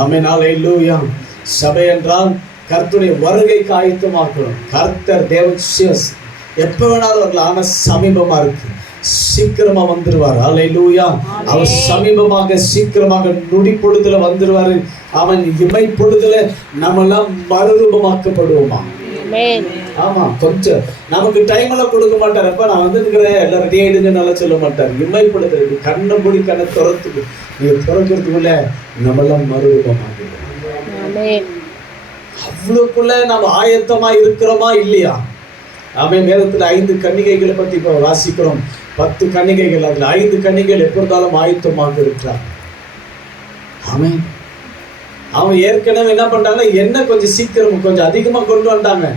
ஆமென். ஹல்லேலூயா. சபை என்றால் கர்த்தருடைய வருகைக்கு ஆயத்தமாக்கணும். கர்த்தர் தேவன் எப்ப வேணாலும் வரலாம். ஆனா சமீபமா இருக்கு, சீக்கிரமா வந்துருவார். ஹல்லேலூயா. அவர் சமீபமாக சீக்கிரமாக நொடி பொழுதுல வந்துருவாரு. அவன் இமை பொழுதுல நம்மெல்லாம் மறுரூபமாக்கப்படுவோமா? ஆமா, கொஞ்சம் நமக்கு டைம் எல்லாம் கொடுக்க மாட்டார். அப்ப நான் வந்துருக்கிறேன் எல்லாம் ரெடி ஆயிடுங்க நல்லா சொல்ல மாட்டார். இமை பொழுது கண்ணை மூடி கண்ணை துறத்துக்கு நீங்க துறக்கிறதுக்குள்ள நம்மெல்லாம் மறுரூபமாகிறோம். அவ்வளவுக்குள்ள நம்ம ஆயத்தமா இருக்கிறோமா இல்லையா? ஆமென். வேதத்துல 5 கன்னிகைகளை பத்தி இப்ப வாசிக்கிறோம். 10 கன்னிகைகள், அதுல 5 கன்னிகைகள் எப்ப இருந்தாலும் ஆயத்தமாக இருக்கிறார். ஆமென். அவங்க ஏற்கனவே என்ன பண்றாங்க, என்ன கொஞ்சம் சீக்கிரம் கொஞ்சம் அதிகமா கொண்டு வந்தாங்க,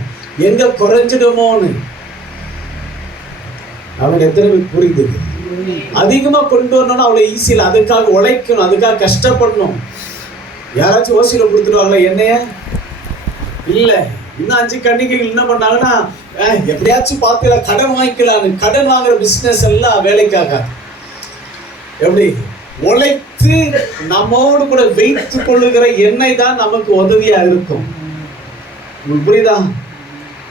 எங்க குறைஞ்சிடுமோன்னு. அவன் எத்தனை பேருக்கு புரியுது? அதிகமா கொண்டு வரணும்னா அவ்வளவு ஈஸியில், அதுக்காக உழைக்கணும், அதுக்காக கஷ்டப்படணும். யாராச்சும் ஓசியில கொடுத்துருவாங்களா என்னைய? இல்ல. இன்னும் 5 கன்னிகைகள் என்ன பண்ணாங்கன்னா, எப்படியாச்சும் பார்த்து கடன் வாங்கிக்கலான்னு கடன் வாங்குற பிசினஸ் எல்லாம் வேலைக்காக. எப்படி உழைத்து நம்மோடு கூட வைத்துக் கொள்ளுகிற எண்ணெய் தான் நமக்கு உதவியா இருக்கும். உங்களுக்கு புரியுதா?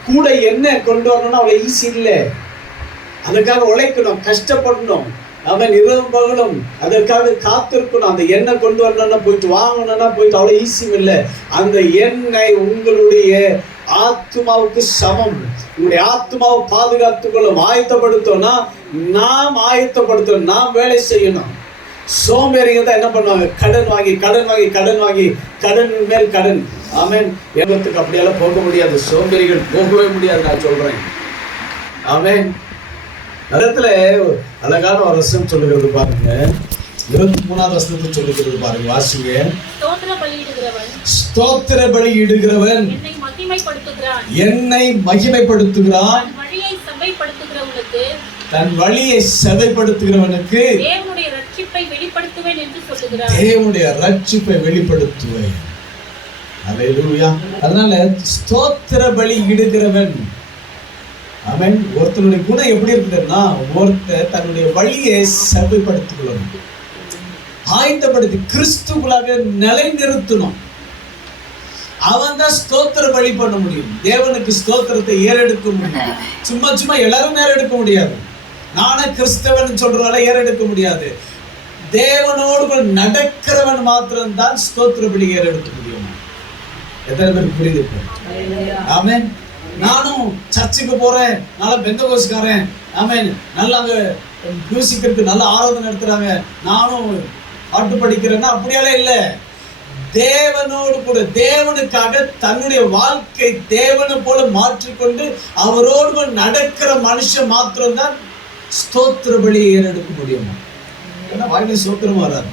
கூட எண்ணெய் கொண்டு வரணும்னா அவ்வளவு ஈஸி இல்லை. அதுக்காக உழைக்கணும், கஷ்டப்படணும். அவன் இரவும் பகலும் அதற்காக காத்திருக்கணும். அந்த எண்ணெய் கொண்டு வரணும்னா போயிட்டு வாங்கணும்னா போயிட்டு அவ்வளவு ஈஸியும் இல்லை. அந்த எண்ணெய் உங்களுடைய ஆத்மாவுக்கு சமம். உங்களுடைய ஆத்மாவை பாதுகாத்துக்கொள்ளும். ஆயத்தப்படுத்தோம்னா நாம் ஆயத்தப்படுத்தணும், நாம் வேலை செய்யணும். சோம்பேறிங்க தான் என்ன பண்ணுவாங்க, கடன் வாங்கி கடன் வாங்கி கடன் வாங்கி கடன் மேல் கடன். ஆமென். ஏகத்துக்கு அப்படியெல்லாம் போக முடியாது. சோம்பேறிகள் போகவே முடியாது, நான் சொல்றேன். ஆமென். இடத்துல அழகான ஒரு வசனம் சொல்லுகிறது பாருங்க. 23வது வசனத்தை சொல்லுகிறது பாருங்க, வாசிங்க. ஸ்தோத்திர பலி இடுகிறவன் என்னை மகிமைப்படுத்துகிறான், தன் வழியை செவைப்படுத்துகிறவனுக்கு தேவனுடைய ரட்சிப்பை வெளிப்படுத்துவேன். ஹல்லேலூயா. அதனால ஸ்தோத்திர பலி இடுகிறவன், அவன் ஒருத்தனுடைய குணம் எப்படி இருக்குதுன்னா, ஒருத்தர் தன்னுடைய வழியை செவைப்படுத்திக்கொள்ளணும், ஆயத்தப்படுத்தி கிறிஸ்துக்குள்ளாக நிலைநிறுத்தணும். அவன் தான் ஸ்தோத்திர பலி பண்ண முடியும். தேவனுக்கு ஸ்தோத்திரத்தை ஏறெடுக்க முடியும். சும்மா சும்மா எல்லாரும் ஏறெடுக்க முடியாது. நானே கிறிஸ்தவன் சொல்றதால ஏறெடுக்க முடியாது. தேவனோடு நடக்கிறவன் மாத்திரம்தான் ஸ்தோத்திர பலி ஏறெடுக்க முடியும். எத்தனை பேருக்கு புரியுது? ஆமென். நானும் சர்ச்சுக்கு போறேன், நல்ல பெந்தகோஸ்காரன், ஆமென், நல்லா அங்க மியூசிக் இருக்கு, நல்ல ஆராதனை நடத்துறாங்க, நானும் பாட்டு படிக்கிறேன்னா அப்படியெல்லாம் இல்லை. தேவனோடு கூட தேவனுக்காக தன்னுடைய வாழ்க்கை தேவனை போல மாற்றிக்கொண்டு அவரோடு நடக்கிற மனுஷன் மாத்திரம்தான் ஸ்தோத்திர பலி ஏறெடுக்க முடியும். ஏன்னா வாயில ஸ்தோத்திரம் வராது.